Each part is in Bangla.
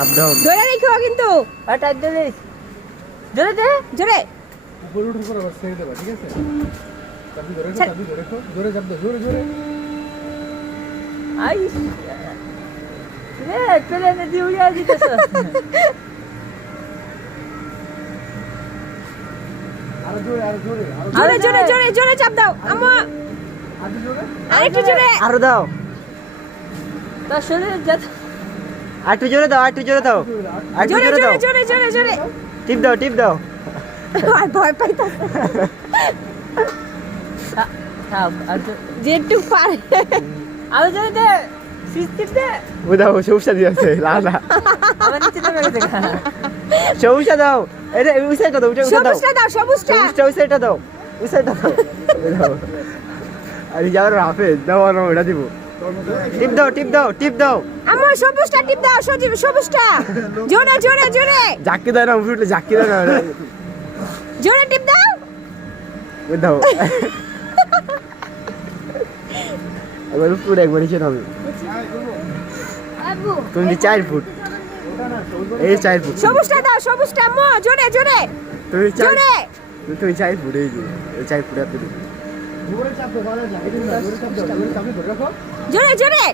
আপ ডাউন ধরে রেখো কিন্তু টাইট দে জোরে দে জোরে উপরে উঠে পরে আবার ছেড়ে দেবা ঠিক আছে চাবি ধরে রাখো জোরে চাপ দাও জোরে জোরে আই রে প্লেনে দিয়ে উড়িয়ে দিতেছ আরো জোরে আরো জোরে আরো জোরে জোরে জোরে জোরে চাপ দাও আম্মা আরো জোরে আরেকটু জোরে আরো দাও তার শরীরে যত আরেকটু জোরে দাও আরেকটু জোরে দাও আরেকটু জোরে জোরে দাও জোরে জোরে জোরে জোরে টিপ দাও টিপ দাও আর ভয় পাইতাছে থাম আর যেটু পারে আরো জোরে দে সিস্টেম দে ও দাও সবুজটা দিয়েছে লাল আমার নিচে নেমে গেছে সবুজটা দাও এটা ওই সাইডটা দাও ওটা দাও সবুজটা দাও সবুজটা সবুজটা ওই সাইডটা দাও ওই সাইডটা দাও ওই দাও আমি যাওয়ার হাফেজ দাও না ওটা দিব টিপ দাও টিপ দাও টিপ দাও আমার সবুজটা টিপ দাও সজীব সবুজটা জোরে জোরে জোরে জাকি দাও না উঠলে জাকি দাও না জোরে টিপ দাও ওই দাও এবার পুরো একবার নিচে নামি তুমি 4 ফুট এই 4 ফুট সবুজটা দাও সবুজটা আম্মু জোরে জোরে তুমি জোরে তুমি 4 ফুট এই যে 4 ফুট আপনি জোরে চাপ দাও ভালো যায় জোরে চাপ দাও জোরে চাপ ধরে রাখো জোরে জোরে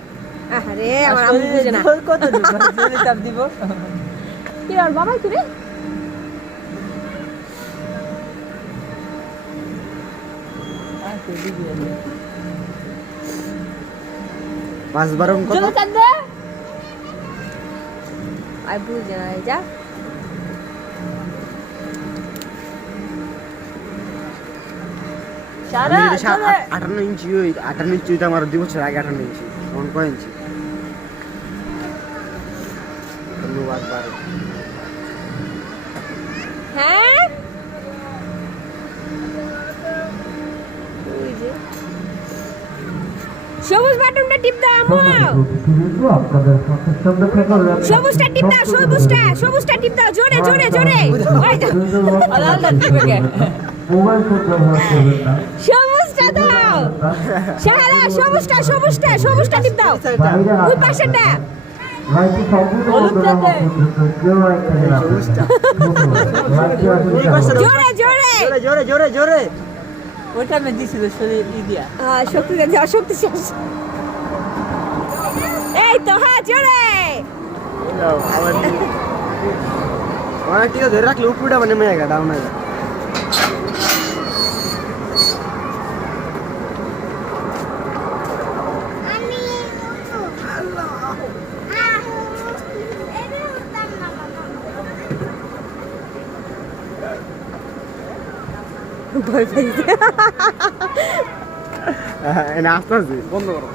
আরে আমার আম্মু বুঝে না কত জোরে চাপ দিব কি আর বাবা কি রে পাঁচ বারম কত জোরে চাপ দে আই বুঝে না যা সারা 58 ইঞ্চি ওই 58 ইঞ্চি তো আমার 2 বছর আগে 58 ইঞ্চি কোন কয় ইঞ্চি ধন্যবাদ বারে হ্যাঁ সবুজ বাটনটা টিপ দাও আম্মু সবুজটা টিপ দাও সবুজটা টিপ দাও জোরে জোরে জোরে ওই তো আলাদা টিপে গে সবুজটা দাও সাহারা সবুজটা টিপ দাও ওই পাশেরটা জোরে জোরে জোরে জোরে জোরে ওটা আমি দিছিল শরীর দিয়া শক্তি দে শক্তি শেষ এই তো হ্যাঁ জোরে অনেক টিকা ধরে রাখলে উপরটা মানে মেয়ে গা ডাউন হয়ে ভয় পাইছে আস্তে আস্তে বন্ধ করো